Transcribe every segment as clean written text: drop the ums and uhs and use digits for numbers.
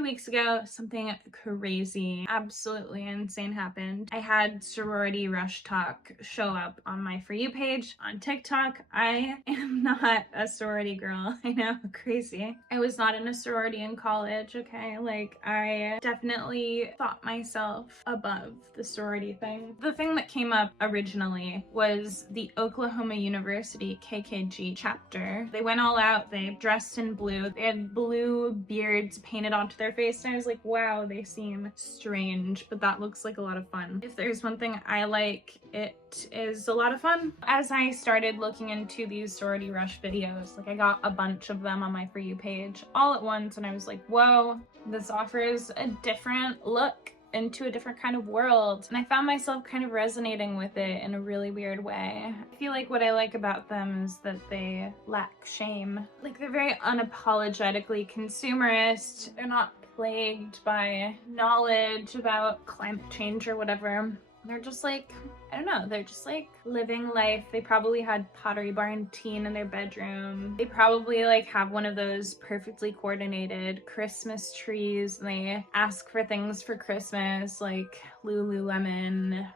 few weeks ago, something crazy, absolutely insane happened. I had sorority rush talk show up on my For You page on TikTok. I am not a sorority girl. I know, crazy. I was not in a sorority in college, okay? Like, I definitely thought myself above the sorority thing. The thing that came up originally was the Oklahoma University KKG chapter. They went all out, they dressed in blue, they had blue beards painted onto their face, and I was like, wow, they seem strange, but that looks like a lot of fun. If there's one thing I like, it is a lot of fun. As I started looking into these sorority rush videos, like I got a bunch of them on my For You page all at once, and I was like, whoa, this offers a different look into a different kind of world, and I found myself kind of resonating with it in a really weird way. I feel like what I like about them is that they lack shame. Like, they're very unapologetically consumerist. They're not plagued by knowledge about climate change or whatever. They're just like, I don't know, they're just like living life. They probably had Pottery Barn teen in their bedroom. They probably like have one of those perfectly coordinated Christmas trees, and they ask for things for Christmas like Lululemon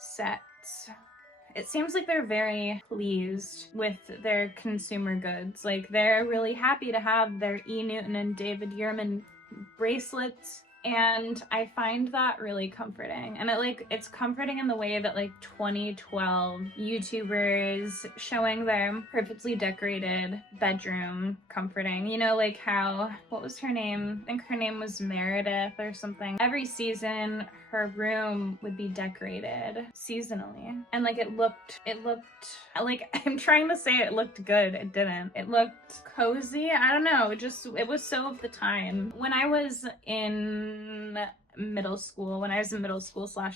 sets. It seems like they're very pleased with their consumer goods. Like, they're really happy to have their E. Newton and David Yurman bracelets. And I find that really comforting. And it's comforting in the way that like 2012 YouTubers showing their perfectly decorated bedroom comforting. You know, like how, what was her name? I think her name was Meredith or something. Every season, her room would be decorated seasonally. And like it looked, like, I'm trying to say it looked good. It didn't. It looked cozy. I don't know. It was so of the time. When I was in middle school, /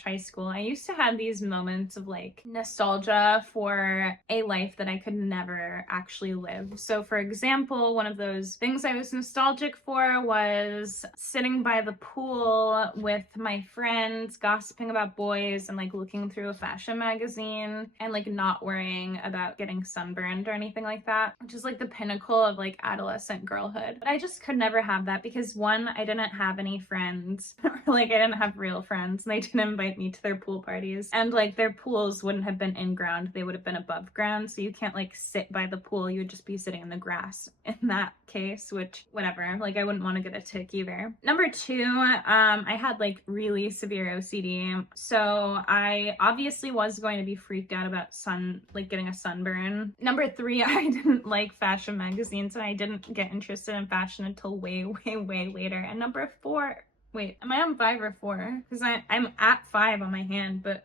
high school, I used to have these moments of like nostalgia for a life that I could never actually live. So for example, one of those things I was nostalgic for was sitting by the pool with my friends, gossiping about boys and like looking through a fashion magazine and like not worrying about getting sunburned or anything like that, which is like the pinnacle of like adolescent girlhood. But I just could never have that because, one, I didn't have any friends. Like, I didn't have real friends, and they didn't invite me to their pool parties. And like, their pools wouldn't have been in ground, they would have been above ground, so you can't like sit by the pool, you would just be sitting in the grass in that case, which, whatever, like I wouldn't want to get a tick either. Number two, I had like really severe OCD, so I obviously was going to be freaked out about getting a sunburn. Number three, I didn't like fashion magazines, and I didn't get interested in fashion until way later. And number four, wait, am I on 5 or 4? Because I'm at 5 on my hand, but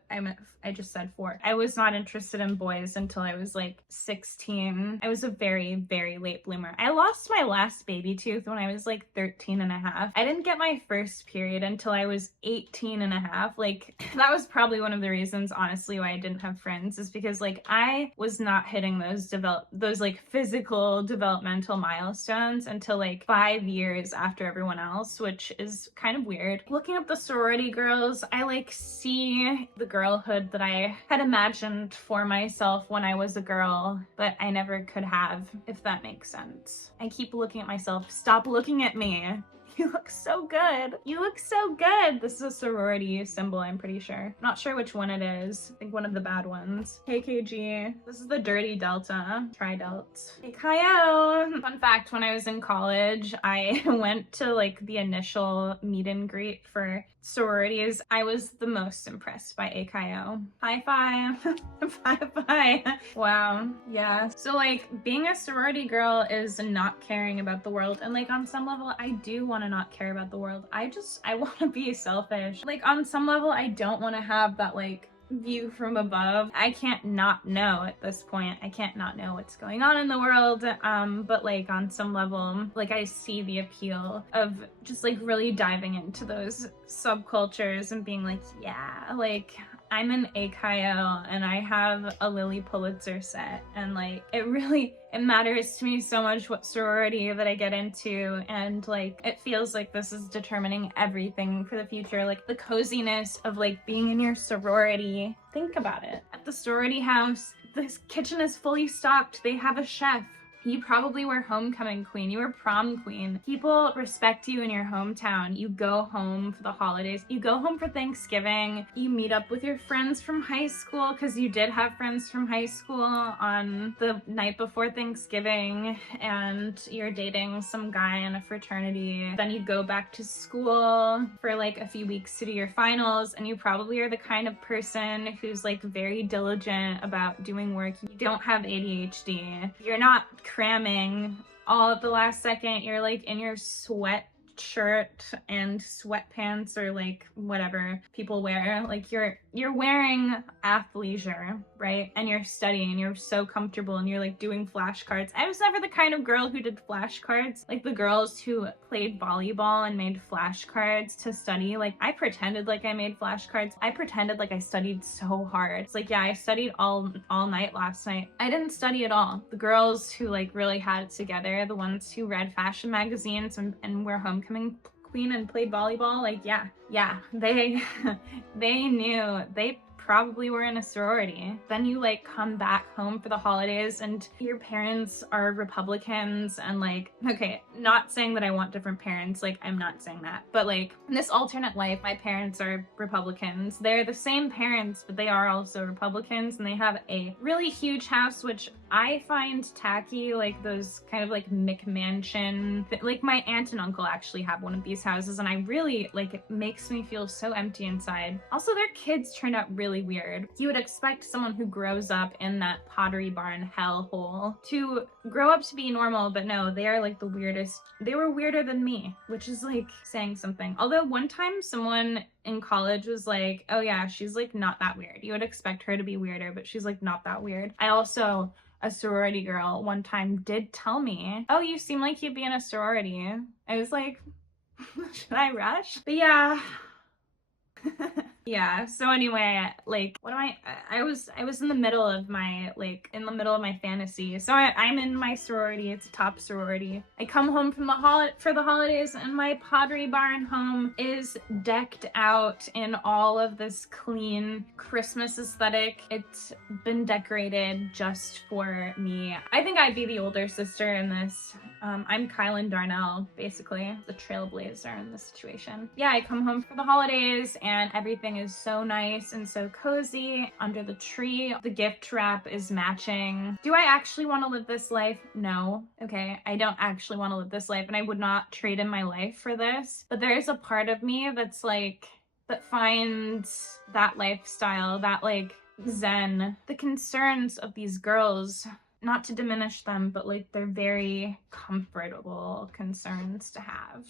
I just said 4. I was not interested in boys until I was like 16. I was a very late bloomer. I lost my last baby tooth when I was like 13 and a half. I didn't get my first period until I was 18 and a half. Like, that was probably one of the reasons, honestly, why I didn't have friends, is because like I was not hitting those like physical developmental milestones until like 5 years after everyone else, which is kind of weird. Looking up the sorority girls, I like see the girlhood that I had imagined for myself when I was a girl, but I never could have, if that makes sense. I keep looking at myself. Stop looking at me. You look so good. You look so good. This is a sorority symbol, I'm pretty sure. Not sure which one it is. I think one of the bad ones. KKG. This is the dirty delta. Tri-delt. AKO. Fun fact, when I was in college, I went to like the initial meet and greet for sororities. I was the most impressed by AKO. High five. High five. Wow. Yeah. So like, being a sorority girl is not caring about the world. And like, on some level, I do want to not care about the world. I want to be selfish. Like, on some level, I don't want to have that like view from above. I can't not know at this point. I can't not know what's going on in the world. But like, on some level, like, I see the appeal of just like really diving into those subcultures and being like, yeah, like, I'm an AKO and I have a Lily Pulitzer set, and like, it matters to me so much what sorority that I get into, and like, it feels like this is determining everything for the future. Like, the coziness of like being in your sorority. Think about it. At the sorority house, this kitchen is fully stocked. They have a chef. You probably were homecoming queen. You were prom queen. People respect you in your hometown. You go home for the holidays. You go home for Thanksgiving. You meet up with your friends from high school, because you did have friends from high school, on the night before Thanksgiving, and you're dating some guy in a fraternity. Then you go back to school for like a few weeks to do your finals, and you probably are the kind of person who's like very diligent about doing work. You don't have ADHD. You're not cramming all at the last second. You're like in your sweatshirt and sweatpants, or like whatever people wear. Like you're wearing athleisure, right? And you're studying and you're so comfortable, and you're like doing flashcards. I was never the kind of girl who did flashcards. Like the girls who played volleyball and made flashcards to study, like I pretended like I made flashcards. I pretended like I studied so hard. It's like, yeah, I studied all night last night. I didn't study at all. The girls who like really had it together, the ones who read fashion magazines and were homecoming queen and played volleyball, like yeah, they knew. They probably were in a sorority. Then you like come back home for the holidays and your parents are Republicans, and like, okay, not saying that I want different parents, like I'm not saying that, but like in this alternate life, my parents are Republicans. They're the same parents, but they are also Republicans, and they have a really huge house, which I find tacky, like those kind of like McMansion, like my aunt and uncle actually have one of these houses, and I really like, it makes me feel so empty inside. Also, their kids turned out really weird. You would expect someone who grows up in that Pottery Barn hellhole to grow up to be normal, but no, they are like the weirdest. They were weirder than me, which is like saying something. Although one time someone in college was like, oh yeah, she's like not that weird. You would expect her to be weirder, but she's like not that weird. I also, a sorority girl one time did tell me, oh, you seem like you'd be in a sorority. I was like, should I rush? But yeah. Yeah, so anyway, like, what am I was in the middle of my, like, in the middle of my fantasy. So I'm in my sorority. It's a top sorority. I come home from for the holidays, and my Pottery Barn home is decked out in all of this clean Christmas aesthetic. It's been decorated just for me. I think I'd be the older sister in this. I'm Kylan Darnell, basically, the trailblazer in this situation. Yeah, I come home for the holidays, and everything is so nice and so cozy under the tree. The gift wrap is matching. Do I actually want to live this life? No. Okay, I don't actually want to live this life, and I would not trade in my life for this. But there is a part of me that's like, that finds that lifestyle, that like zen. The concerns of these girls, not to diminish them, but like they're very comfortable concerns to have,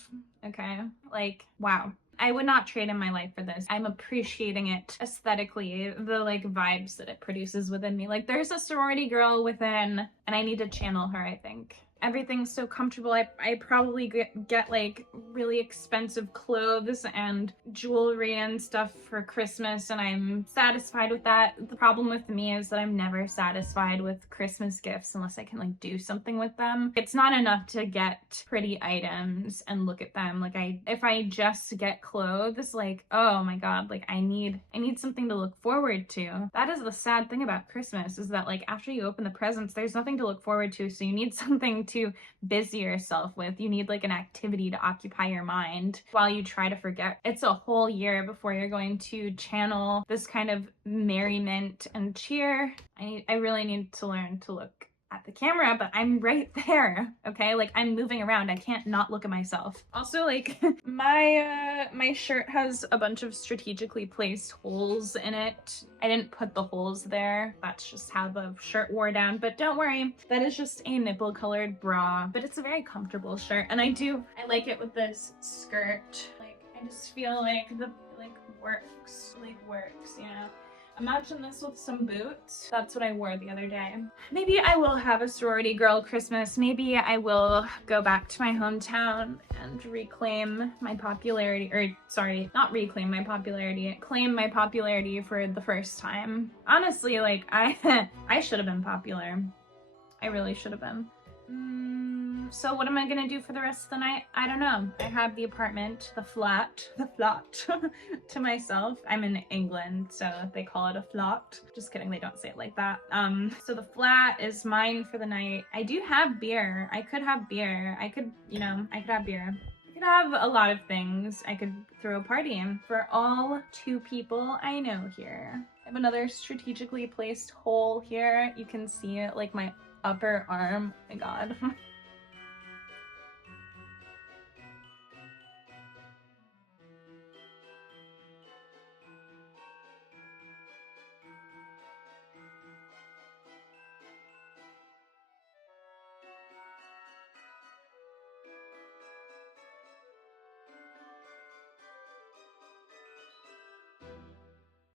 okay? Like, wow. I would not trade in my life for this. I'm appreciating it aesthetically, the like vibes that it produces within me. Like there's a sorority girl within, and I need to channel her, I think. Everything's so comfortable. I probably get like really expensive clothes and jewelry and stuff for Christmas, and I'm satisfied with that. The problem with me is that I'm never satisfied with Christmas gifts unless I can like do something with them. It's not enough to get pretty items and look at them. Like if I just get clothes, like, oh my God, like I need something to look forward to. That is the sad thing about Christmas, is that like after you open the presents, there's nothing to look forward to, so you need something to busy yourself with. You need like an activity to occupy your mind while you try to forget. It's a whole year before you're going to channel this kind of merriment and cheer. I really need to learn to look at the camera, but I'm right there, okay? Like I'm moving around. I can't not look at myself. Also, like my shirt has a bunch of strategically placed holes in it. I didn't put the holes there. That's just how the shirt wore down, but don't worry. That is just a nipple colored bra, but it's a very comfortable shirt. And I like it with this skirt. Like, I just feel like works, you know? Imagine this with some boots. That's what I wore the other day. Maybe I will have a sorority girl Christmas. Maybe I will go back to my hometown and reclaim my popularity, or sorry, not reclaim my popularity, claim my popularity for the first time. Honestly, like I should have been popular. I really should have been. So what am I gonna do for the rest of the night? I don't know. I have the apartment, the flat to myself. I'm in England, so they call it a flat. Just kidding, they don't say it like that. So the flat is mine for the night. I do have beer. I could have beer. I could have beer. I could have a lot of things. I could throw a party for all 2 people I know here. I have another strategically placed hole here. You can see it, like my upper arm. Oh my god.